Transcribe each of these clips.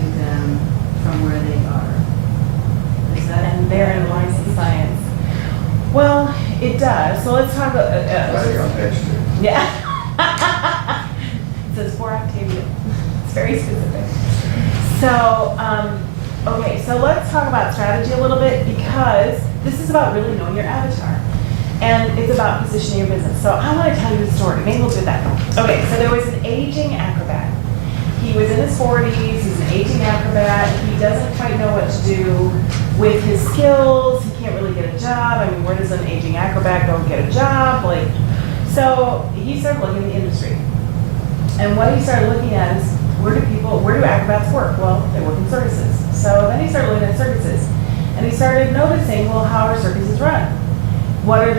to them from where they are. Is that? And therein lies the science. Well, it does. So let's talk about. Right on page 2. Yeah. It says for Octavia. It's very specific. So, okay, so let's talk about strategy a little bit, because this is about really knowing your avatar. And it's about positioning your business. So I want to tell you the story. Maybe we'll do that. Okay, so there was an aging acrobat. He was in his 40s, he's an aging acrobat. He doesn't quite know what to do with his skills. He can't really get a job. I mean, where does an aging acrobat go get a job? Like, so he started looking in the industry. And what he started looking at is, where do acrobats work? Well, they work in circuses. So then he started looking at circuses. And he started noticing, well, how are circuses run? What are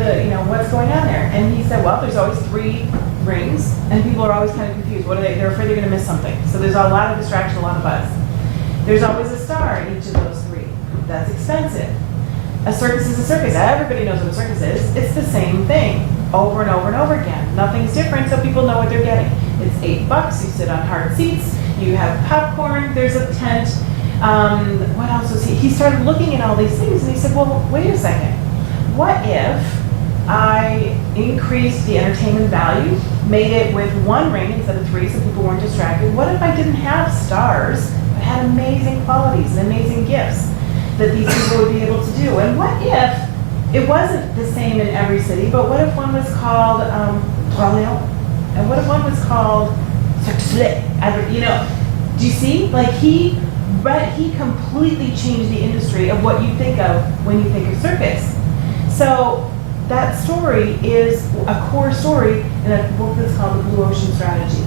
what's going on there? And he said, well, there's always 3 rings, and people are always kind of confused. What are they? They're afraid they're going to miss something. So there's a lot of distraction, a lot of buzz. There's always a star in each of those 3. That's expensive. A circus is a circus. Everybody knows what a circus is. It's the same thing over and over and over again. Nothing's different, so people know what they're getting. It's $8. You sit on hard seats. You have popcorn. There's a tent. What else was he? He started looking at all these things, and he said, well, wait a second. What if I increased the entertainment value, made it with 1 ring instead of 3 so people weren't distracted? What if I didn't have stars, but had amazing qualities and amazing gifts that these people would be able to do? And what if it wasn't the same in every city, but what if one was called Trolley? And what if one was called do you see? Like he completely changed the industry of what you think of when you think of circus. So that story is a core story in a book that's called The Blue Ocean Strategy.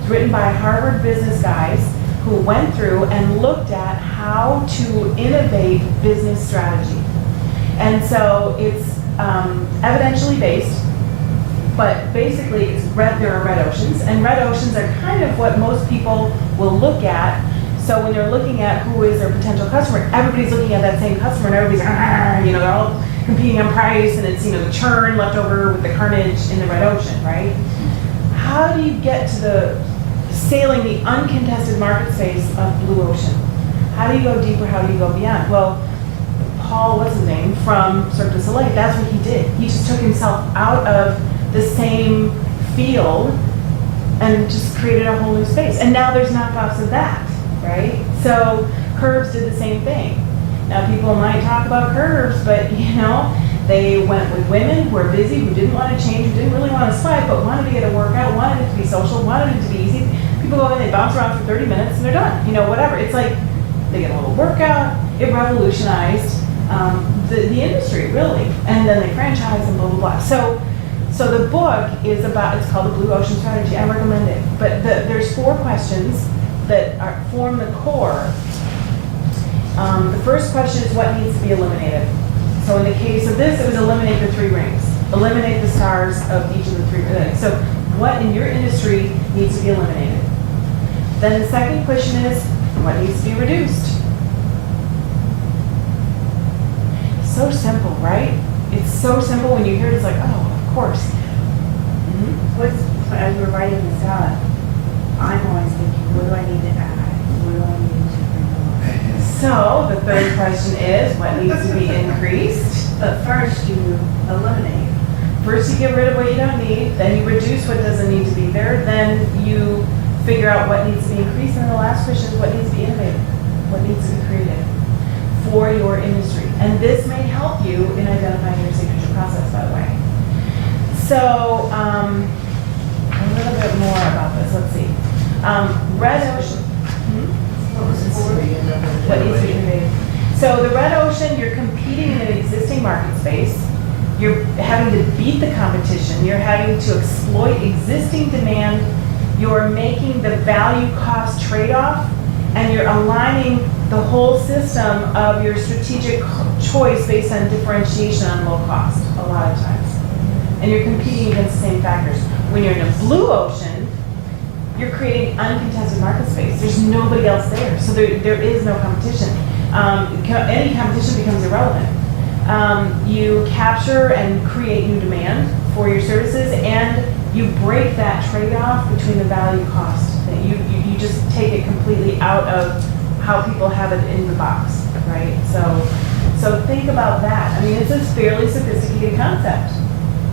It's written by Harvard business guys who went through and looked at how to innovate business strategy. And so it's evidentially based, but basically there are red oceans, and red oceans are kind of what most people will look at. So when they're looking at who is their potential customer, everybody's looking at that same customer, and everybody's they're all competing on price, and it's the churn left over with the carnage in the red ocean, right? How do you get to the sailing the uncontested market space of blue ocean? How do you go deeper? How do you go beyond? Well, Paul, what's his name, from Cirque du Soleil, that's what he did. He just took himself out of the same field and just created a whole new space. And now there's knockoffs of that, right? So Curves did the same thing. Now people might talk about Curves, but they went with women who are busy, who didn't want to change, who didn't really want to spike, but wanted to get a workout, wanted it to be social, wanted it to be easy. People go in, they bounce around for 30 minutes, and they're done. Whatever. It's like they get a little workout. It revolutionized the industry, really. And then they franchised and blah, blah, blah. So the book is it's called The Blue Ocean Strategy. I recommend it. But there's 4 questions that form the core. The first question is what needs to be eliminated. So in the case of this, it was eliminate the 3 rings. Eliminate the stars of each of the 3 rings. So what in your industry needs to be eliminated? Then the second question is, what needs to be reduced? So simple, right? It's so simple. When you hear it, it's like, oh, of course. As we're writing this out, I'm always thinking, what do I need to add? What do I need to bring along? So the third question is, what needs to be increased? But first you eliminate. First you get rid of what you don't need, then you reduce what doesn't need to be there, then you figure out what needs to be increased, and the last question is what needs to be innovated? What needs to be created for your industry? And this may help you in identifying your signature process, by the way. So a little bit more about this. Let's see. Red ocean. What was it for? What needs to be innovated? So the red ocean, you're competing in an existing market space. You're having to beat the competition. You're having to exploit existing demand. You're making the value cost trade-off, and you're aligning the whole system of your strategic choice based on differentiation on low cost a lot of times. And you're competing against the same factors. When you're in a blue ocean, you're creating uncontested market space. There's nobody else there, so there is no competition. Any competition becomes irrelevant. You capture and create new demand for your services, and you break that trade-off between the value cost. You just take it completely out of how people have it in the box, right? So think about that. I mean, it's a fairly sophisticated concept,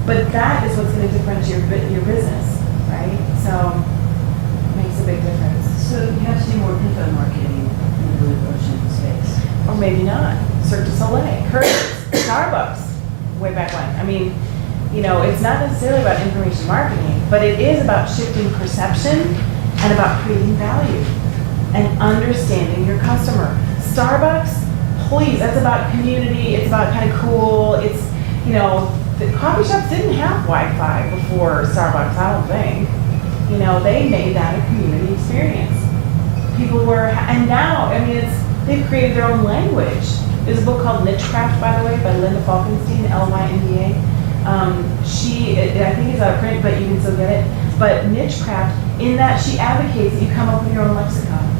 but that is what's going to differentiate your business, right? So it makes a big difference. So you have to do more info marketing in the blue ocean space. Or maybe not. Cirque du Soleil, Curtis, Starbucks, way back when. I mean, you know, it's not necessarily about information marketing, but it is about shifting perception and about creating value and understanding your customer. Starbucks, please, that's about community. It's about kind of cool. It's, you know, the coffee shops didn't have Wi-Fi before Starbucks, I don't think. You know, they made that a community experience. People were, and now, I mean, they've created their own language. There's a book called Nichecraft, by the way, by Linda Falkenstein, Lynda. I think it's out of print, but you can still get it. But Nichecraft, in that she advocates that you come up with your own lexicon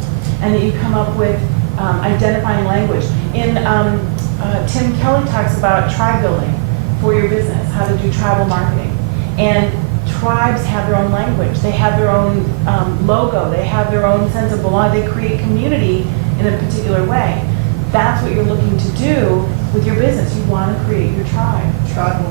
and that you come up with identifying language. Tim Kelly talks about tribe building for your business, how to do tribal marketing. And tribes have their own language. They have their own logo. They have their own sense of belonging. They create community in a particular way. That's what you're looking to do with your business. You want to create your tribe. Tribal